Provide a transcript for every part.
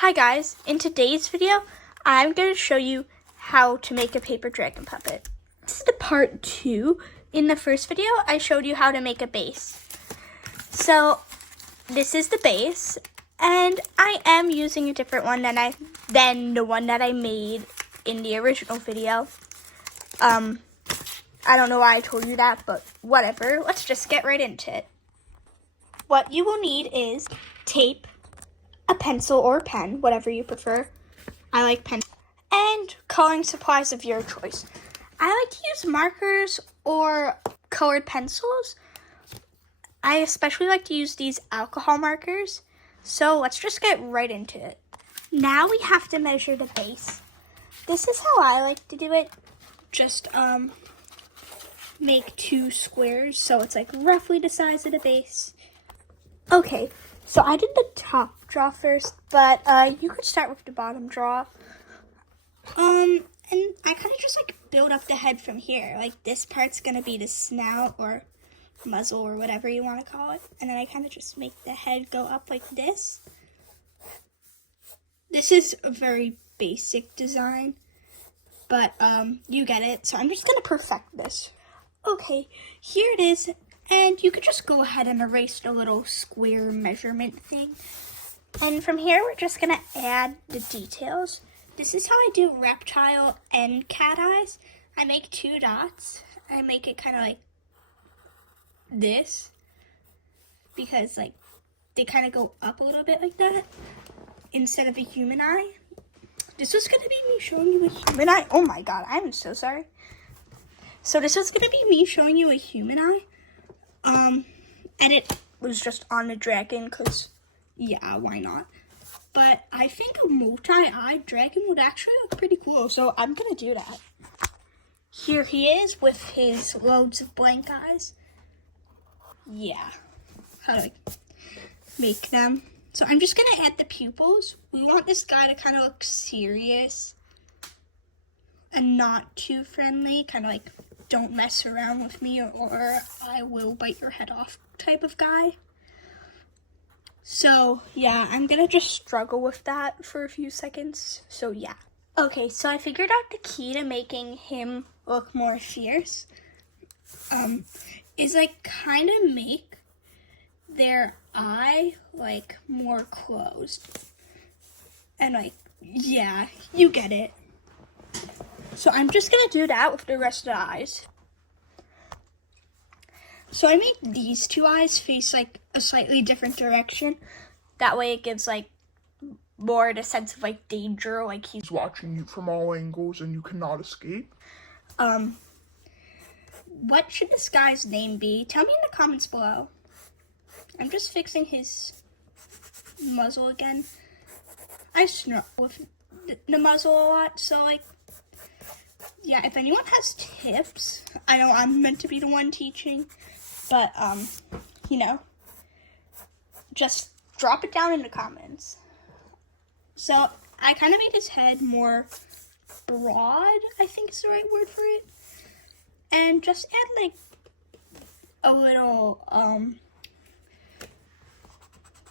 Hi guys, in today's video, I'm going to show you how to make a paper dragon puppet. This is the part 2. In the first video, I showed you how to make a base. So, this is the base, and I am using a different one than the one that I made in the original video. I don't know why I told you that, but whatever. Let's just get right into it. What you will need is tape, a pencil or a pen, whatever you prefer. I like pen. And coloring supplies of your choice. I like to use markers or colored pencils. I especially like to use these alcohol markers. So let's just get right into it. Now we have to measure the base. This is how I like to do it. Just make 2 squares so it's like roughly the size of the base. Okay, so I did the top draw first, but you could start with the bottom draw. And I kind of just like build up the head from here. Like this part's gonna be the snout or muzzle or whatever you want to call it. And then I kind of just make the head go up like this. This is a very basic design, but you get it. So I'm just gonna perfect this. Okay, here it is. And you could just go ahead and erase the little square measurement thing. And from here, we're just gonna add the details. This is how I do reptile and cat eyes. I make 2 dots. I make it kind of like this, because like they kind of go up a little bit like that instead of a human eye. This was gonna be me showing you a human eye. Oh my god, I'm so sorry. So this was gonna be me showing you a human eye. And it was just on the dragon because, yeah, why not? But I think a multi-eyed dragon would actually look pretty cool, so I'm gonna do that. Here he is with his loads of blank eyes. Yeah, how do I make them? So I'm just gonna add the pupils. We want this guy to kind of look serious and not too friendly, kind of like, don't mess around with me or I will bite your head off type of guy. So yeah, I'm gonna just struggle with that for a few seconds. So yeah. Okay, so I figured out the key to making him look more fierce is like kind of make their eye like more closed. And like, yeah, you get it. So I'm just gonna do that with the rest of the eyes. So I made these 2 eyes face like a slightly different direction. That way it gives like more the sense of like danger, like he's watching you from all angles and you cannot escape. What should this guy's name be? Tell me in the comments below. I'm just fixing his muzzle again. I snort with the muzzle a lot, so like, yeah, if anyone has tips, I know I'm meant to be the one teaching, but, you know, just drop it down in the comments. So, I kind of made his head more broad, I think is the right word for it. And just add, like, a little,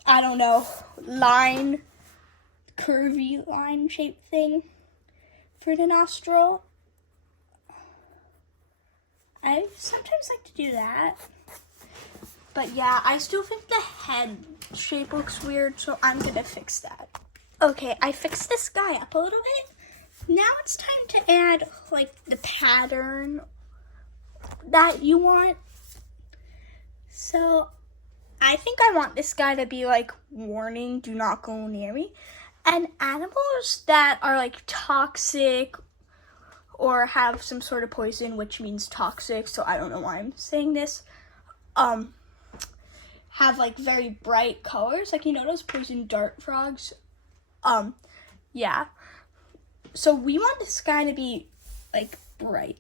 I don't know, curvy line shape thing for the nostril. I sometimes like to do that. But yeah, I still think the head shape looks weird, so I'm gonna fix that. Okay, I fixed this guy up a little bit. Now it's time to add like the pattern that you want. So I think I want this guy to be like, warning, do not go near me. And animals that are like toxic or have some sort of poison, which means toxic, so I don't know why I'm saying this, have like very bright colors, like you know those poison dart frogs? Yeah. So we want this guy to be like bright.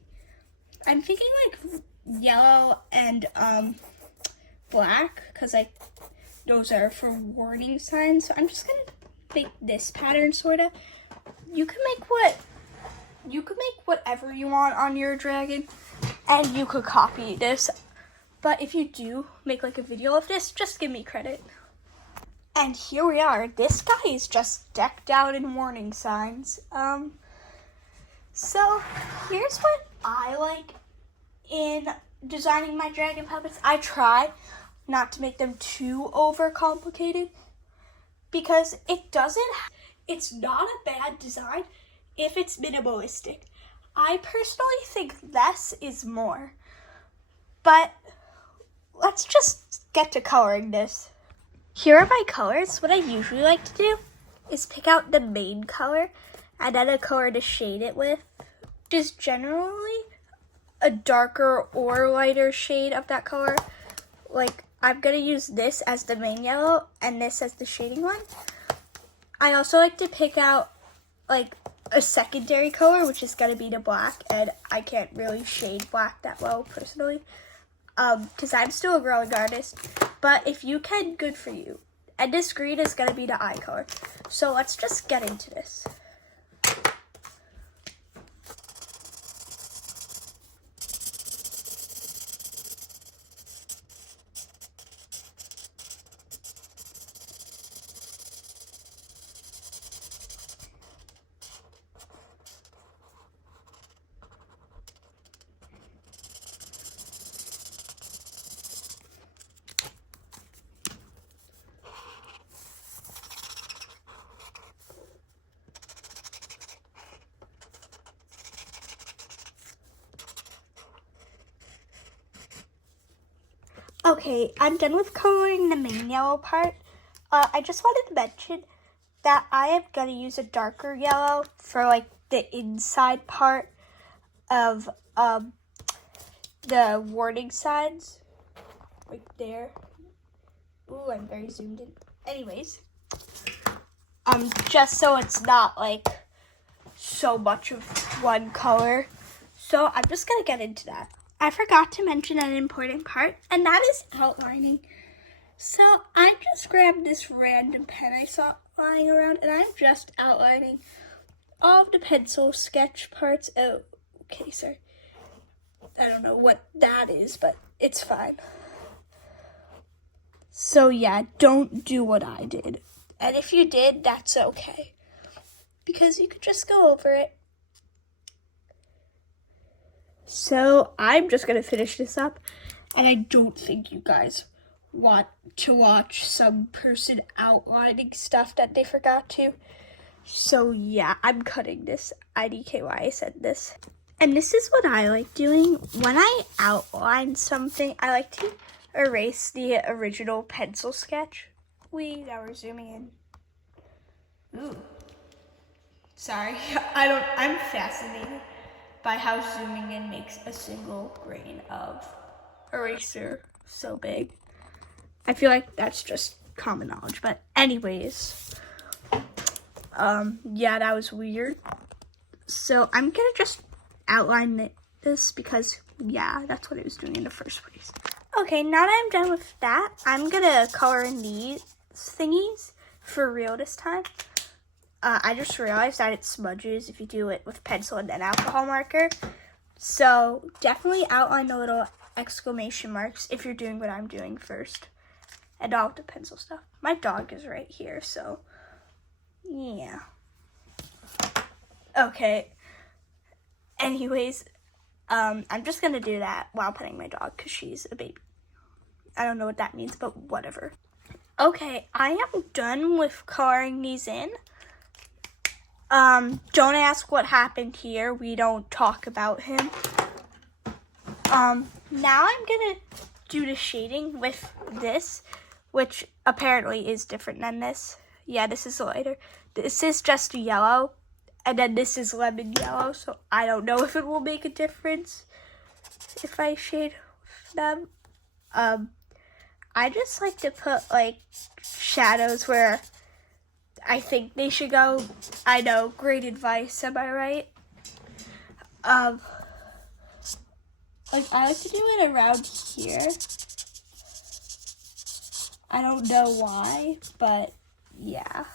I'm thinking like yellow and black, because like those are for warning signs. So I'm just gonna make this pattern sorta. You can make whatever you want on your dragon, and you could copy this. But if you do make like a video of this, just give me credit. And here we are. This guy is just decked out in warning signs. So here's what I like in designing my dragon puppets. I try not to make them too overcomplicated because it's not a bad design if it's minimalistic. I personally think less is more. But let's just get to coloring this. Here are my colors. What I usually like to do is pick out the main color and then a color to shade it with, which is generally a darker or lighter shade of that color. Like, I'm gonna use this as the main yellow and this as the shading one. I also like to pick out like a secondary color, which is gonna be the black, and I can't really shade black that well personally, because I'm still a growing artist, but if you can, good for you. And this green is gonna be the eye color. So let's just get into this. Okay, I'm done with coloring the main yellow part. I just wanted to mention that I am going to use a darker yellow for like the inside part of the warning signs. Right there. Ooh, I'm very zoomed in. Anyways, just so it's not like so much of one color. So I'm just going to get into that. I forgot to mention an important part, and that is outlining. So I just grabbed this random pen I saw lying around, and I'm just outlining all of the pencil sketch parts. Oh, okay, sorry. I don't know what that is, but it's fine. So yeah, don't do what I did. And if you did, that's okay, because you could just go over it. So I'm just gonna finish this up, and I don't think you guys want to watch some person outlining stuff that they forgot to. So yeah, I'm cutting this. IDKY, I said this. And this is what I like doing. When I outline something, I like to erase the original pencil sketch. Now we're zooming in. Ooh. Sorry, I'm fascinated by how zooming in makes a single grain of eraser so big. I feel like that's just common knowledge, but anyways, yeah, that was weird. So I'm gonna just outline this because, yeah, that's what I was doing in the first place. Okay, now that I'm done with that, I'm gonna color in these thingies for real this time. I just realized that it smudges if you do it with pencil and then alcohol marker. So definitely outline the little exclamation marks if you're doing what I'm doing first. And all of the pencil stuff. My dog is right here, so yeah. Okay. Anyways, I'm just gonna do that while petting my dog because she's a baby. I don't know what that means, but whatever. Okay, I am done with coloring these in. Don't ask what happened here. We don't talk about him. Now I'm gonna do the shading with this, which apparently is different than this. Yeah, this is lighter. This is just yellow, and then this is lemon yellow, so I don't know if it will make a difference if I shade them. I just like to put, like, shadows where I think they should go. I know, great advice, am I right? Like, I like to do it around here. I don't know why, but yeah.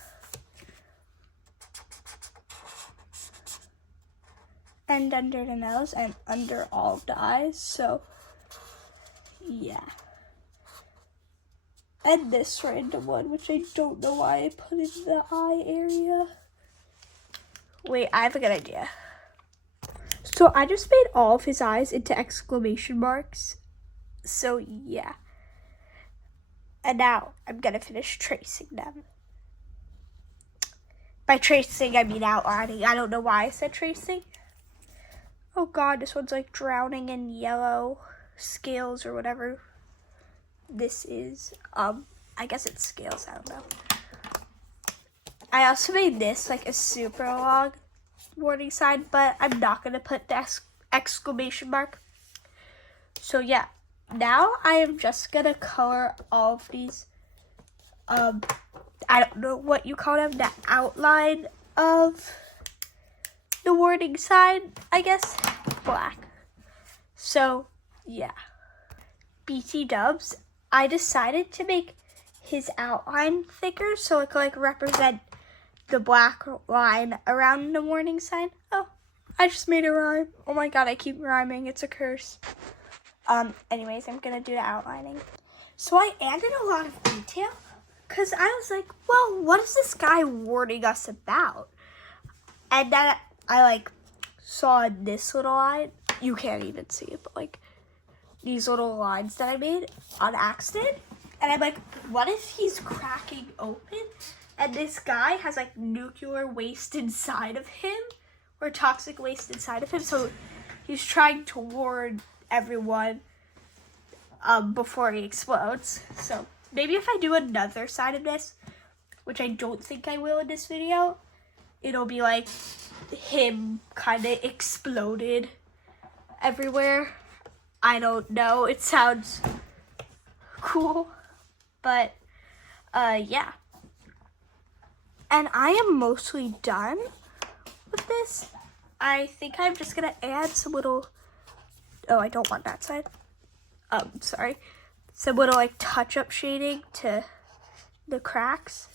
And under the nose and under all of the eyes, so yeah. And this random one, which I don't know why I put in the eye area. Wait, I have a good idea. So I just made all of his eyes into exclamation marks. So yeah. And now I'm gonna finish tracing them. By tracing, I mean outlining. I don't know why I said tracing. Oh god, this one's like drowning in yellow scales or whatever this is. I guess it's scales, I don't know. I also made this like a super long warning sign, but I'm not gonna put the exclamation mark. So yeah, now I am just gonna color all of these, I don't know what you call them, the outline of the warning sign, I guess, black. So yeah, BT dubs, I decided to make his outline thicker so it could like represent the black line around the warning sign. Oh, I just made a rhyme. Oh my god, I keep rhyming. It's a curse. Anyways, I'm gonna do the outlining. So I added a lot of detail because I was like, well, what is this guy warning us about? And then I like saw this little line. You can't even see it, but like these little lines that I made on accident. And I'm like, what if he's cracking open and this guy has like nuclear waste inside of him or toxic waste inside of him? So he's trying to warn everyone before he explodes. So maybe if I do another side of this, which I don't think I will in this video, it'll be like him kind of exploded everywhere. I don't know. It sounds cool. But, yeah. And I am mostly done with this. I think I'm just going to add some little... Oh, I don't want that side. Sorry. Some little, like, touch-up shading to the cracks.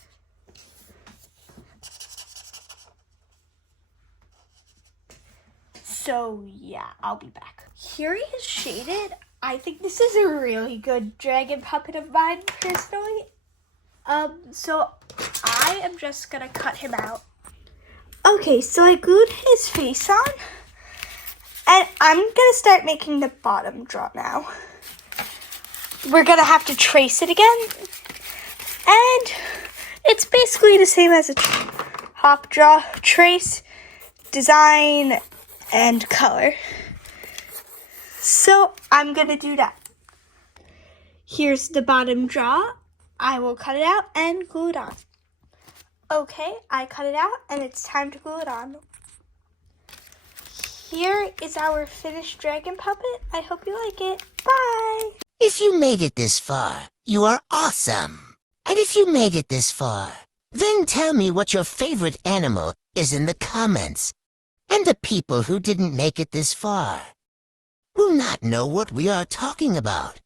So, yeah, I'll be back. Here he is shaded. I think this is a really good dragon puppet of mine, personally. So I am just gonna cut him out. Okay, so I glued his face on. And I'm gonna start making the bottom draw now. We're gonna have to trace it again. And it's basically the same as a top draw. Trace, design, and color. So I'm gonna do that. Here's the bottom draw. I will cut it out and glue it on. Okay, I cut it out and it's time to glue it on. Here is our finished dragon puppet. I hope you like it. Bye! If you made it this far, you are awesome. And if you made it this far, then tell me what your favorite animal is in the comments. And the people who didn't make it this far will not know what we are talking about.